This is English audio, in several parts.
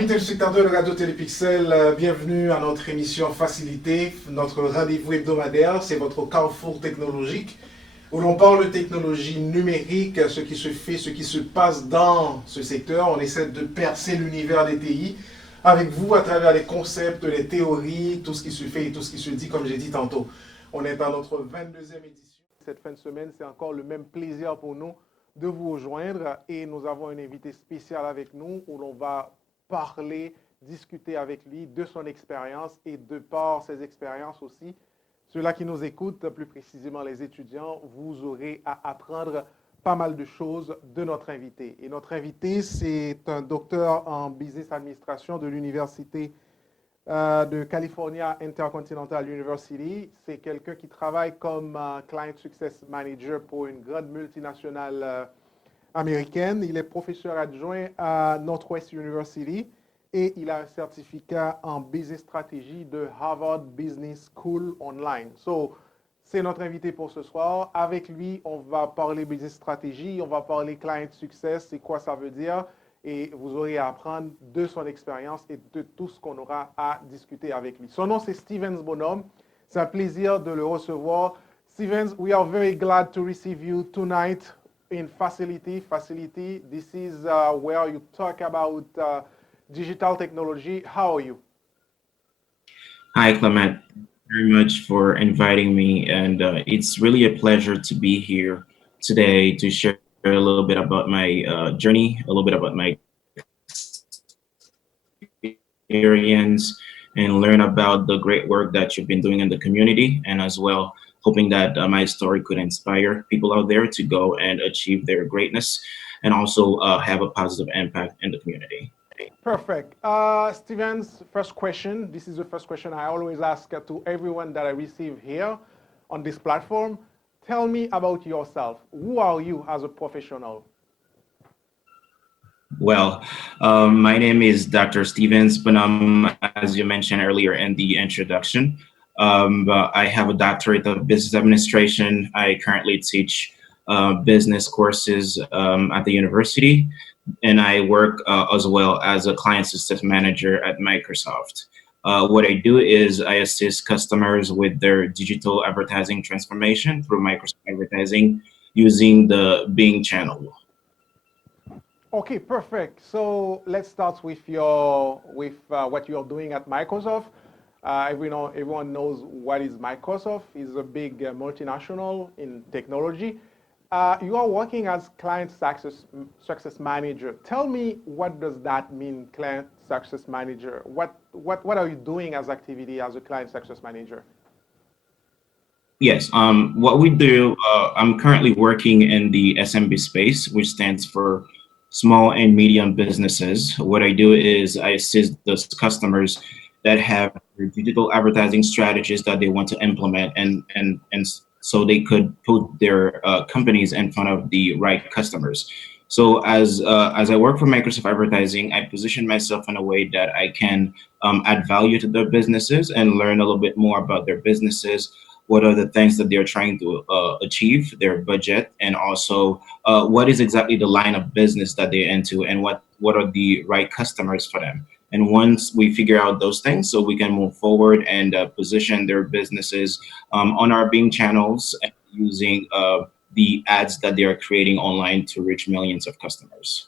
Amis téléspectateurs de Radio Télépixel, bienvenue à notre émission Facil It, notre rendez-vous hebdomadaire. C'est votre carrefour technologique où l'on parle de technologie numérique, ce qui se fait, ce qui se passe dans ce secteur. On essaie de percer l'univers des TI avec vous à travers les concepts, les théories, tout ce qui se fait et tout ce qui se dit, comme j'ai dit tantôt. On est dans notre 22e édition. Cette fin de semaine, c'est encore le même plaisir pour nous de vous rejoindre et nous avons un invité spécial avec nous où l'on va parler, discuter avec lui de son expérience et de par ses expériences aussi. Ceux-là qui nous écoutent, plus précisément les étudiants, vous aurez à apprendre pas mal de choses de notre invité. Et notre invité, c'est un docteur en business administration de l'Université de California Intercontinental University. C'est quelqu'un qui travaille comme Client Success Manager pour une grande multinationale américaine. Il est professeur adjoint à Northwest University et il a un certificat en business stratégie de Harvard Business School Online. So, c'est notre invité pour ce soir. Avec lui, on va parler business stratégie, on va parler client success, c'est quoi ça veut dire, et vous aurez à apprendre de son expérience et de tout ce qu'on aura à discuter avec lui. Son nom, c'est Stevens Bonhomme. C'est un plaisir de le recevoir. Stevens, we are very glad to receive you tonight in Facil It. This is where you talk about digital technology. How are you? Hi, Clement. Very much for inviting me, and it's really a pleasure to be here today to share a little bit about my journey, a little bit about my experience, and learn about the great work that you've been doing in the community, and as well hoping that my story could inspire people out there to go and achieve their greatness, and also have a positive impact in the community. Perfect. Stevens, first question. This is the first question I always ask to everyone that I receive here on this platform. Tell me about yourself. Who are you as a professional? Well, my name is Dr. Stevens Bonhomme, as you mentioned earlier in the introduction. I have a doctorate of business administration. I currently teach business courses at the university, and I work as well as a client success manager at Microsoft. What I do is I assist customers with their digital advertising transformation through Microsoft Advertising using the Bing channel. Okay, perfect. So let's start with what you're doing at Microsoft. Everyone knows what is Microsoft. It's a big multinational in technology. You are working as client success manager. Tell me, what does that mean, client success manager? What are you doing as activity as a client success manager? Yes, what we do, I'm currently working in the SMB space, which stands for small and medium businesses. What I do is I assist those customers that have digital advertising strategies that they want to implement, and so they could put their companies in front of the right customers. So as I work for Microsoft Advertising, I position myself in a way that I can add value to their businesses and learn a little bit more about their businesses. What are the things that they're trying to achieve, their budget, and also what is exactly the line of business that they're into, and what are the right customers for them. And once we figure out those things, so we can move forward and position their businesses on our Bing channels and using the ads that they are creating online to reach millions of customers.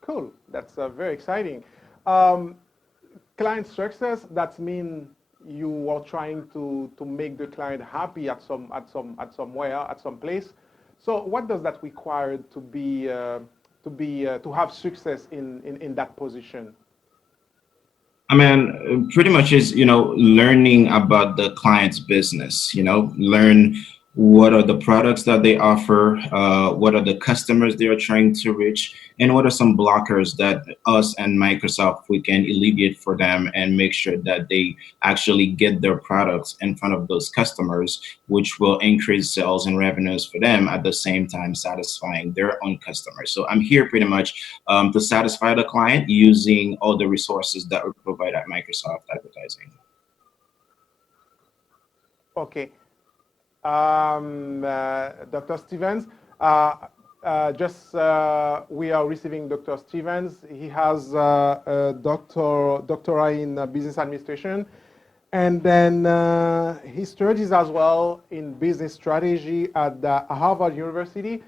Cool. That's very exciting. Client success, that means you are trying to make the client happy at some place. So what does that require to have success in that position? I mean, pretty much is, learning about the client's business, learn what are the products that they offer, what are the customers they are trying to reach, and what are some blockers that us and Microsoft, we can alleviate for them and make sure that they actually get their products in front of those customers, which will increase sales and revenues for them at the same time satisfying their own customers. So I'm here pretty much to satisfy the client using all the resources that we provide at Microsoft Advertising. Okay. Dr. Stevens, We are receiving Dr. Stevens. He has a doctorate in business administration, and then he studies as well in business strategy at Harvard University.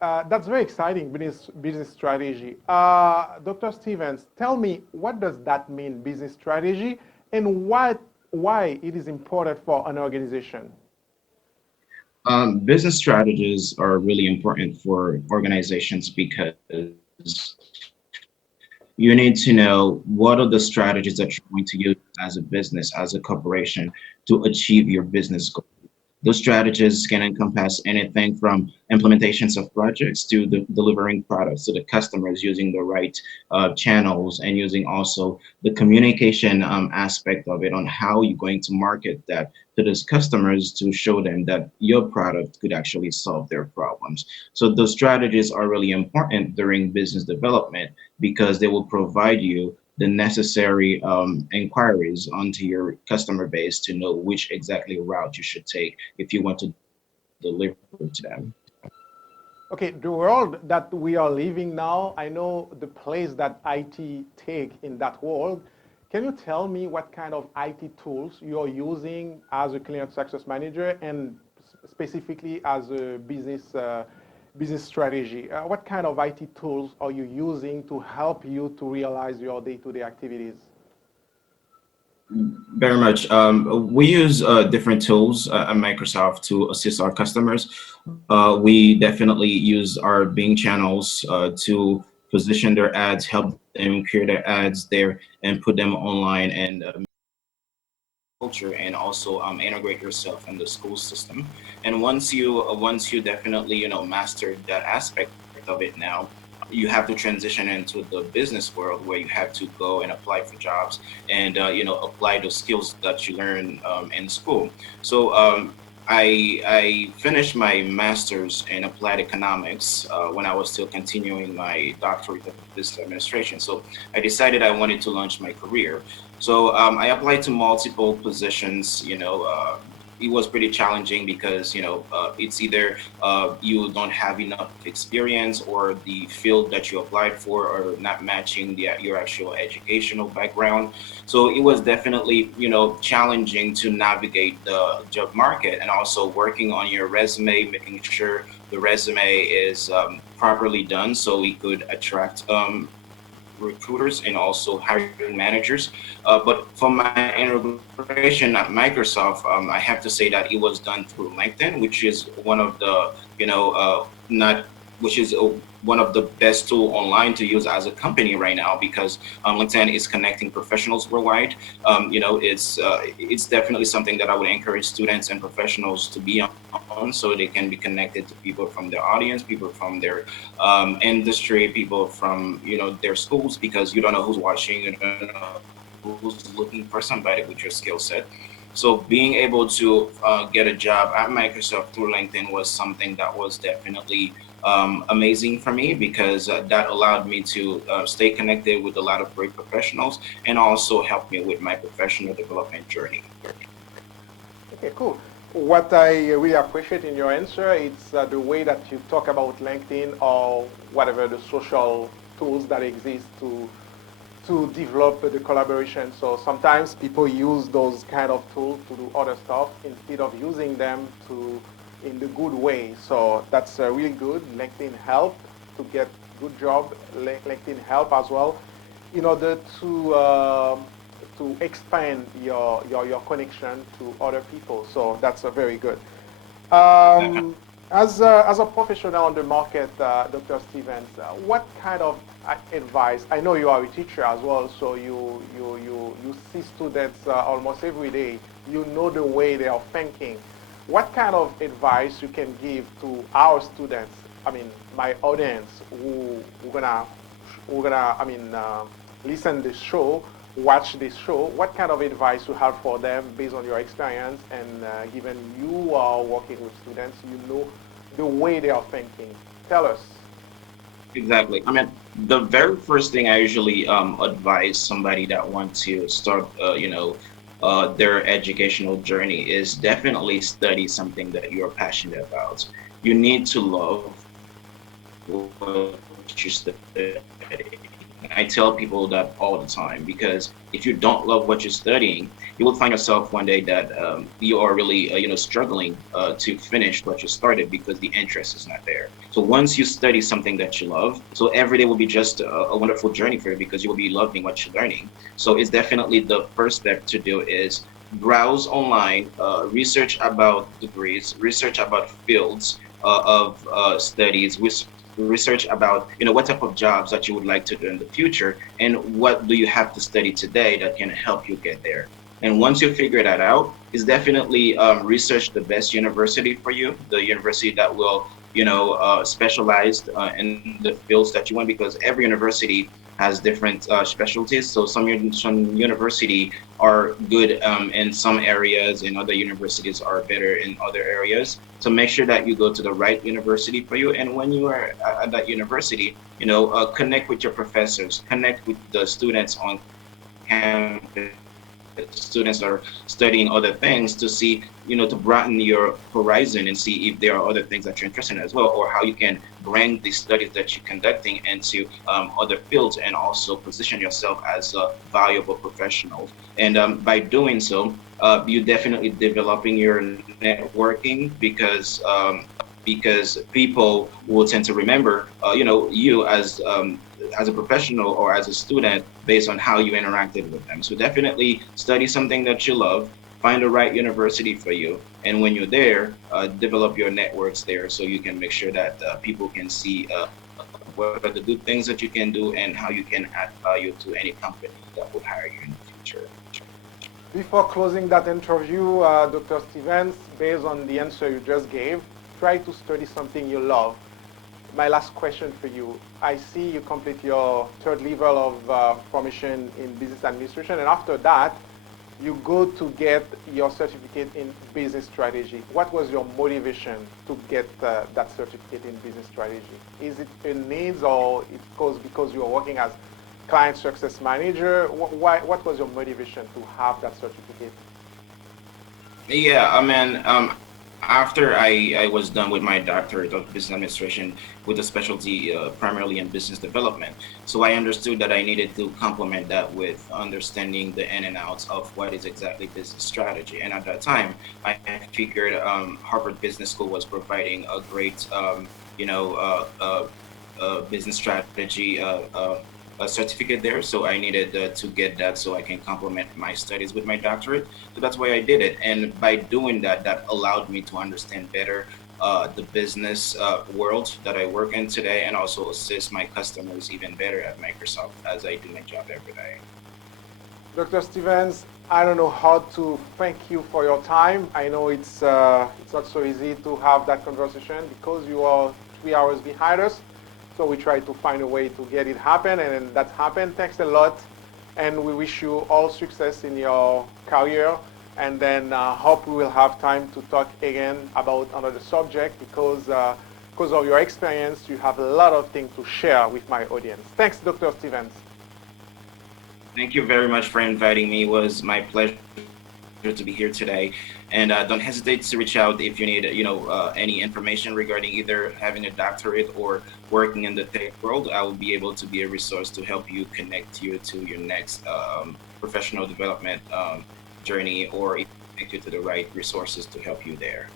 That's very exciting, business strategy. Dr. Stevens, tell me, what does that mean, business strategy, and why it is important for an organization? Business strategies are really important for organizations because you need to know what are the strategies that you're going to use as a business, as a corporation, to achieve your business goals. Those strategies can encompass anything from implementations of projects to delivering products to the customers using the right channels and using also the communication aspect of it on how you're going to market that to those customers to show them that your product could actually solve their problems. So those strategies are really important during business development because they will provide you the necessary inquiries onto your customer base to know which exactly route you should take if you want to deliver to them. Okay, the world that we are living now, I know the place that IT take in that world. Can you tell me what kind of IT tools you're using as a client success manager and specifically as a business strategy? What kind of IT tools are you using to help you to realize your day-to-day activities? Very much. We use different tools at Microsoft to assist our customers. We definitely use our Bing channels to position their ads, help them create their ads there, and put them online and culture and also integrate yourself in the school system. And once you definitely mastered that aspect of it now, you have to transition into the business world where you have to go and apply for jobs and apply those skills that you learn in school. So I finished my master's in applied economics when I was still continuing my doctorate of business administration. So I decided I wanted to launch my career. So I applied to multiple positions. It was pretty challenging because it's either you don't have enough experience or the field that you applied for are not matching your actual educational background. So it was definitely challenging to navigate the job market and also working on your resume, making sure the resume is properly done so we could attract recruiters and also hiring managers. But for my integration at Microsoft, I have to say that it was done through LinkedIn, which is one of the, not, which is one of the best tool online to use as a company right now because LinkedIn is connecting professionals worldwide. It's definitely something that I would encourage students and professionals to be on so they can be connected to people from their audience, people from their industry, people from their schools because you don't know who's watching, you don't know who's looking for somebody with your skill set. So being able to get a job at Microsoft through LinkedIn was something that was definitely amazing for me because that allowed me to stay connected with a lot of great professionals and also help me with my professional development journey. Okay, cool. What I really appreciate in your answer is the way that you talk about LinkedIn or whatever the social tools that exist to develop the collaboration. So sometimes people use those kind of tools to do other stuff instead of using them in the good way. So that's really good. LinkedIn help to get good job. LinkedIn help as well in order to expand your connection to other people. So that's very good. As a professional on the market, Dr. Stevens, what kind of advice? I know you are a teacher as well, so you see students almost every day. You know the way they are thinking. What kind of advice you can give to our students? I mean, my audience who gonna listen this show, watch this show. What kind of advice you have for them based on your experience and given you are working with students, you know the way they are thinking. Tell us. Exactly. I mean, the very first thing I usually advise somebody that wants to start, their educational journey is definitely study something that you're passionate about. You need to love what you study. I tell people that all the time because if you don't love what you're studying, you will find yourself one day that you are really, struggling to finish what you started because the interest is not there. So once you study something that you love, so every day will be just a wonderful journey for you because you will be loving what you're learning. So it's definitely the first step to do is browse online, research about degrees, research about fields of studies, research about what type of jobs that you would like to do in the future, and what do you have to study today that can help you get there. And once you figure that out, is definitely research the best university for you, the university that will specialized in the fields that you want, because every university has different specialties. So some university are good in some areas, and other universities are better in other areas. So make sure that you go to the right university for you. And when you are at that university, connect with your professors, connect with the students on campus, students are studying other things to see, to broaden your horizon and see if there are other things that you're interested in as well, or how you can bring the studies that you're conducting into other fields and also position yourself as a valuable professional. And by doing so, you're definitely developing your networking because people will tend to remember, you as a professional or as a student based on how you interacted with them. So definitely study something that you love, find the right university for you, and when you're there, develop your networks there so you can make sure that people can see what are the good things that you can do and how you can add value to any company that will hire you in the future. Before closing that interview, Dr. Stevens, based on the answer you just gave, try to study something you love. My last question for you. I see you complete your third level of formation in business administration, and after that, you go to get your certificate in business strategy. What was your motivation to get that certificate in business strategy? Is it a need, or it goes because you are working as client success manager? What was your motivation to have that certificate? Yeah, I mean, after I was done with my doctorate of business administration with a specialty primarily in business development, so I understood that I needed to complement that with understanding the in and outs of what is exactly business strategy. And at that time, I figured Harvard Business School was providing a great, business strategy a certificate there. So I needed to get that so I can complement my studies with my doctorate. So that's why I did it. And by doing that, that allowed me to understand better the business world that I work in today, and also assist my customers even better at Microsoft as I do my job every day. Dr. Stevens, I don't know how to thank you for your time. I know it's not so easy to have that conversation because you are 3 hours behind us. So we try to find a way to get it happen, and that happened. Thanks a lot, and we wish you all success in your career. And then hope we will have time to talk again about another subject because of your experience, you have a lot of things to share with my audience. Thanks, Dr. Stevens. Thank you very much for inviting me. It was my pleasure to be here today. And don't hesitate to reach out if you need, any information regarding either having a doctorate or working in the tech world. I will be able to be a resource to help you connect you to your next professional development journey, or connect you to the right resources to help you there.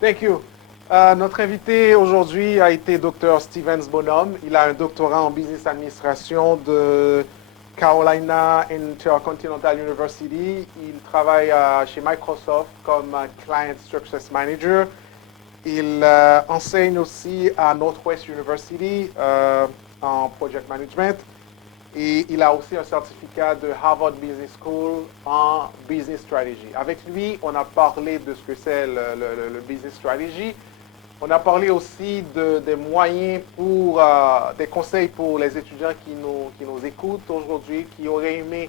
Thank you. Notre invité aujourd'hui a été Dr. Stevens Bonhomme. Il a un doctorat en business administration de Carolina Intercontinental University. Il travaille chez Microsoft comme Client Success Manager. Il enseigne aussi à Northwest University en Project Management. Et il a aussi un certificat de Harvard Business School en Business Strategy. Avec lui, on a parlé de ce que c'est le Business Strategy. On a parlé aussi des moyens pour, des conseils pour les étudiants qui nous écoutent aujourd'hui, qui auraient aimé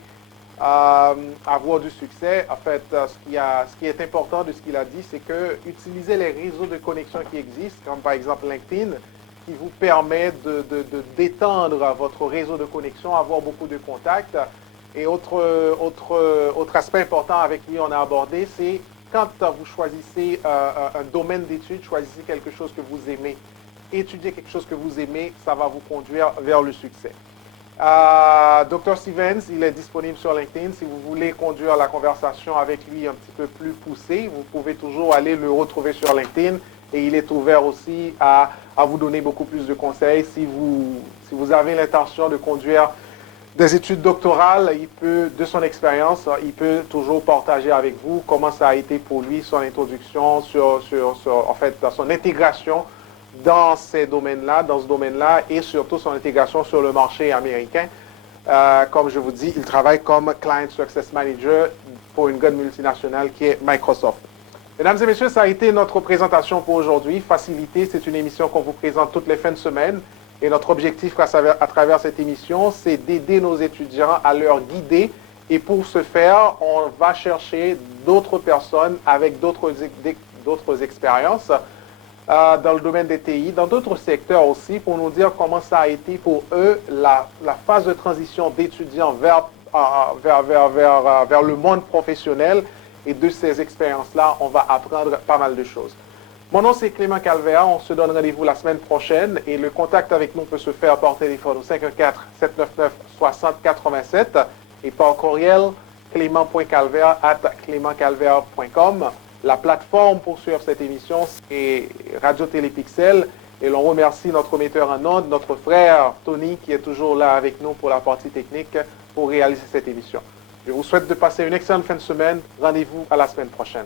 avoir du succès. En fait, ce qui est important de ce qu'il a dit, c'est que utiliser les réseaux de connexion qui existent, comme par exemple LinkedIn, qui vous permet d'étendre votre réseau de connexion, avoir beaucoup de contacts. Et autre aspect important avec lui on a abordé, c'est quand vous choisissez un domaine d'études, choisissez quelque chose que vous aimez. étudiez quelque chose que vous aimez, ça va vous conduire vers le succès. Dr. Stevens, il est disponible sur LinkedIn. Si vous voulez conduire la conversation avec lui un petit peu plus poussée, vous pouvez toujours aller le retrouver sur LinkedIn. Et il est ouvert aussi à vous donner beaucoup plus de conseils. Si vous avez l'intention de conduire des études doctorales, de son expérience, il peut toujours partager avec vous comment ça a été pour lui, son introduction, son intégration dans ce domaine-là, et surtout son intégration sur le marché américain. Comme je vous dis, il travaille comme Client Success Manager pour une grande multinationale qui est Microsoft. Mesdames et messieurs, ça a été notre présentation pour aujourd'hui. Facil It, c'est une émission qu'on vous présente toutes les fins de semaine. Et notre objectif à travers cette émission, c'est d'aider nos étudiants à leur guider. Et pour ce faire, on va chercher d'autres personnes avec d'autres expériences dans le domaine des TI, dans d'autres secteurs aussi, pour nous dire comment ça a été pour eux la phase de transition d'étudiants vers le monde professionnel. Et de ces expériences-là, on va apprendre pas mal de choses. Mon nom, c'est Clément Calvéa. On se donne rendez-vous la semaine prochaine. Et le contact avec nous peut se faire par téléphone au 514-799-6087 et par courriel clément.calvéa@clémentcalvéa.com. La plateforme pour suivre cette émission, c'est Radio Télépixel. Et l'on remercie notre metteur en ondes, notre frère Tony, qui est toujours là avec nous pour la partie technique pour réaliser cette émission. Je vous souhaite de passer une excellente fin de semaine. Rendez-vous à la semaine prochaine.